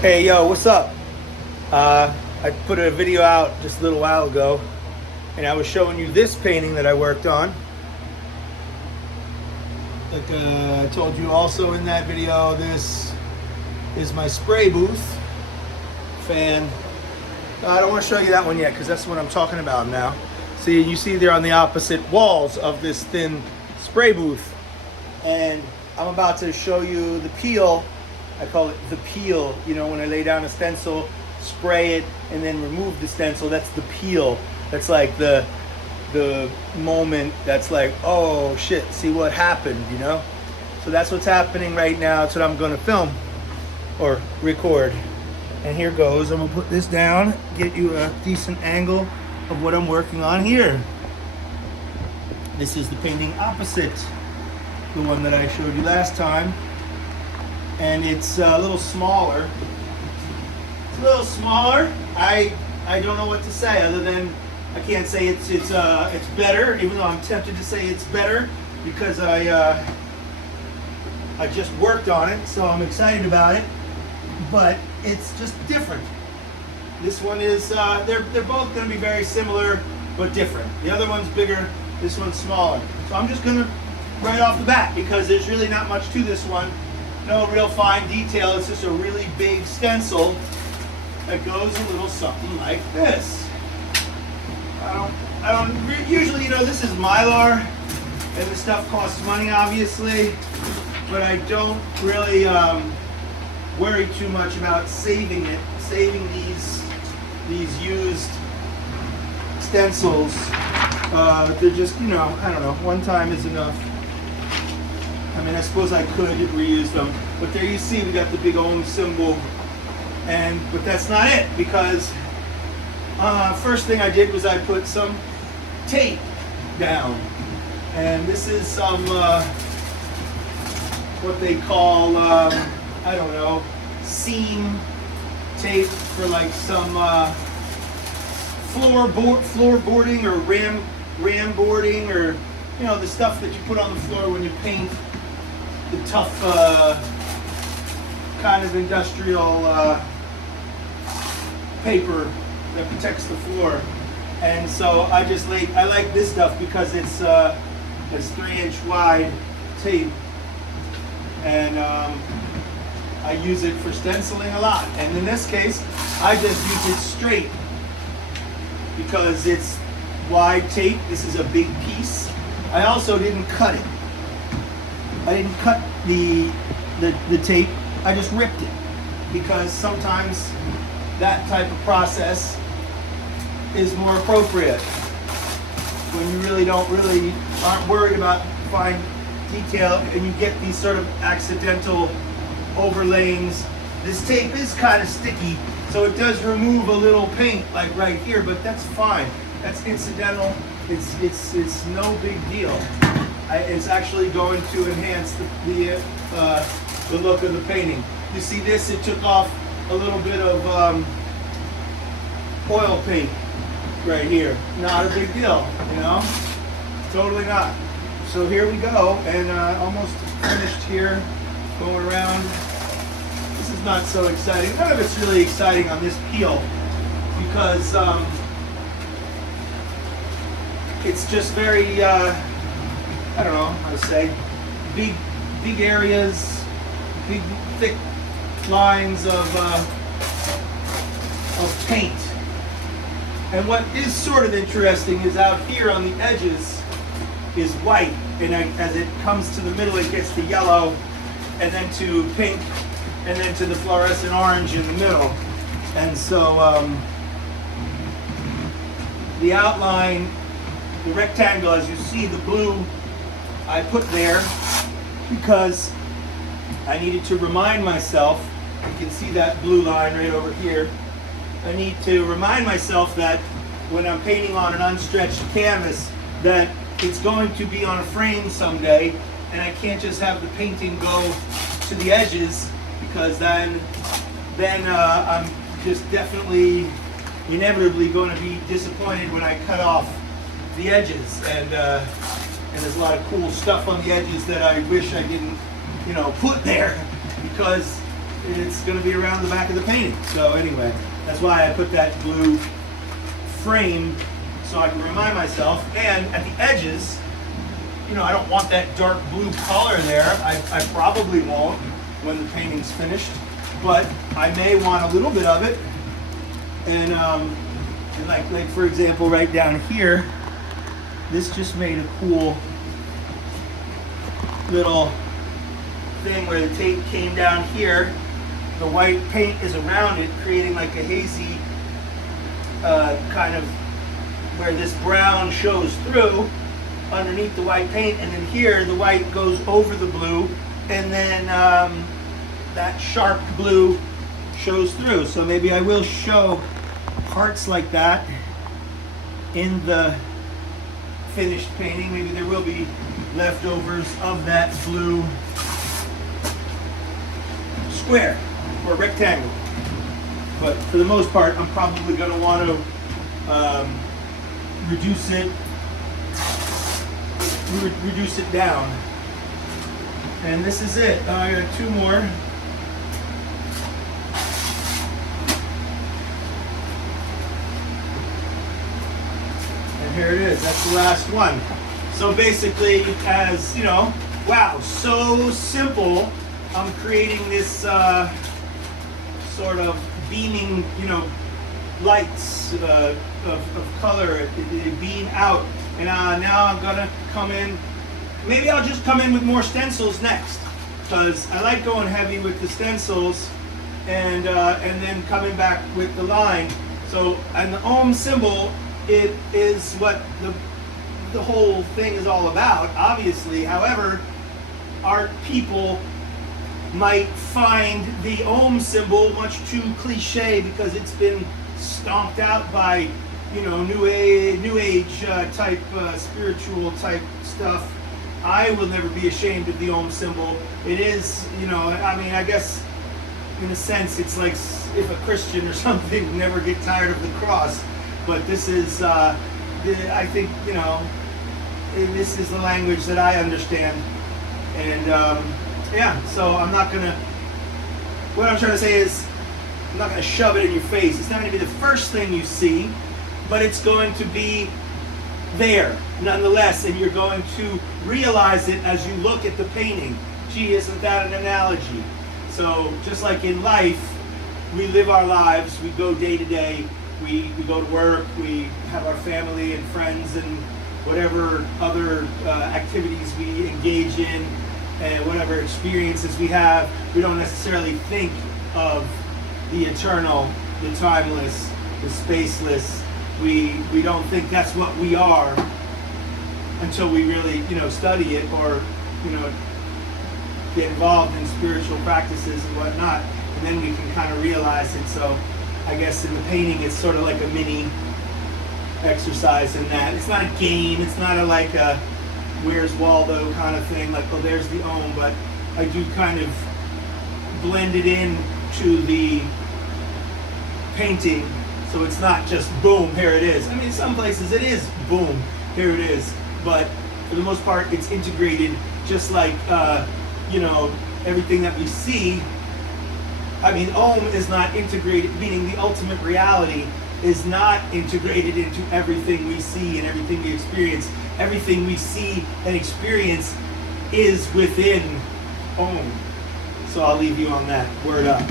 Hey, yo, what's up? I put a video out just a little while ago, and I was showing you this painting that I worked on. Like I told you also in that video, this is my spray booth fan. I don't want to show you that one yet because that's what I'm talking about now. See, you see they're on the opposite walls of this thin spray booth. And I'm about to show you the peel. I call it the peel. You know, when I lay down a stencil, spray it, and then remove the stencil, that's the peel. That's like the moment that's like, oh shit, see what happened, you know? So that's what's happening right now. That's what I'm gonna film or record. And here goes. I'm gonna put this down, get you a decent angle of what I'm working on here. This is the painting opposite the one that I showed you last time. And it's a little smaller. It's a little smaller. I don't know what to say other than I can't say it's better, even though I'm tempted to say it's better because I just worked on it, so I'm excited about it. But it's just different. This one is they're both going to be very similar but different. The other one's bigger. This one's smaller. So I'm just going to right off the bat because there's really not much to this one. No real fine detail. It's just a really big stencil that goes a little something like this. Usually, you know, this is Mylar, and this stuff costs money, obviously, but I don't really worry too much about saving these used stencils. They're just, you know, I don't know, one time is enough. I mean, I suppose I could reuse them, but there you see we got the big Ohm symbol, but that's not it because first thing I did was I put some tape down, and this is some what they call I don't know, seam tape for like some floorboarding or ram boarding, or you know, the stuff that you put on the floor when you paint. The tough kind of industrial paper that protects the floor. And so I like this stuff because it's 3-inch wide tape, and I use it for stenciling a lot. And in this case, I just use it straight because it's wide tape. This is a big piece. I also didn't cut it. I didn't cut the tape, I just ripped it because sometimes that type of process is more appropriate when you aren't worried about fine detail and you get these sort of accidental overlayings. This tape is kind of sticky, so it does remove a little paint like right here, but that's fine. That's incidental. It's no big deal. It's actually going to enhance the look of the painting. You see this? It took off a little bit of oil paint right here. Not a big deal, you know? Totally not. So here we go, and almost finished here, going around. This is not so exciting. None of it's really exciting on this peel because it's just very I don't know how to say, big areas, big thick lines of paint. And what is sort of interesting is out here on the edges is white, and as it comes to the middle, it gets to yellow, and then to pink, and then to the fluorescent orange in the middle. And so the outline, the rectangle, as you see, the blue I put there because I needed to remind myself, you can see that blue line right over here, I need to remind myself that when I'm painting on an unstretched canvas that it's going to be on a frame someday, and I can't just have the painting go to the edges because then I'm just definitely, inevitably going to be disappointed when I cut off the edges. And there's a lot of cool stuff on the edges that I wish I didn't, you know, put there because it's going to be around the back of the painting. So anyway, that's why I put that blue frame so I can remind myself. And at the edges, you know, I don't want that dark blue color there. I probably won't when the painting's finished, but I may want a little bit of it. And like for example, right down here, this just made a cool little thing where the tape came down here. The white paint is around it, creating like a hazy kind of where this brown shows through underneath the white paint, and then here the white goes over the blue, and then that sharp blue shows through. So maybe I will show parts like that in the finished painting. Maybe there will be leftovers of that blue square or rectangle. But for the most part, I'm probably going to want to reduce it down. And this is it. I got two more. And here it is. That's the last one. So basically, as you know, wow, so simple. I'm creating this sort of beaming, you know, lights of color, beam out. And now I'm gonna come in. Maybe I'll just come in with more stencils next, because I like going heavy with the stencils, and then coming back with the line. So, and the Om symbol, it is what the whole thing is all about, obviously. However, art people might find the Om symbol much too cliche because it's been stomped out by, you know, new age type spiritual type stuff. I will never be ashamed of the Om symbol. It is, you know, I mean, I guess in a sense it's like if a Christian or something would never get tired of the cross. But this is, I think, you know, this is the language that I understand. And yeah, so I'm not gonna, what I'm trying to say is, I'm not gonna shove it in your face. It's not gonna be the first thing you see, but it's going to be there nonetheless, and you're going to realize it as you look at the painting. Gee, isn't that an analogy? So just like in life, we live our lives, we go day to day, we go to work, we have our family and friends and whatever other activities we engage in, and whatever experiences we have. We don't necessarily think of the eternal, the timeless, the spaceless. We don't think that's what we are until we really, you know, study it, or, you know, get involved in spiritual practices and whatnot, and then we can kind of realize it. So I guess in the painting it's sort of like a mini exercise in that. It's not a game, it's not a like a Where's Waldo kind of thing, like, oh, there's the Om, but I do kind of blend it in to the painting, so it's not just boom, here it is. I mean, in some places it is boom, here it is, but for the most part it's integrated, just like you know, everything that we see. I mean, Om is not integrated, meaning the ultimate reality is not integrated into everything we see and everything we experience. Everything we see and experience is within Om. So I'll leave you on that. Word up.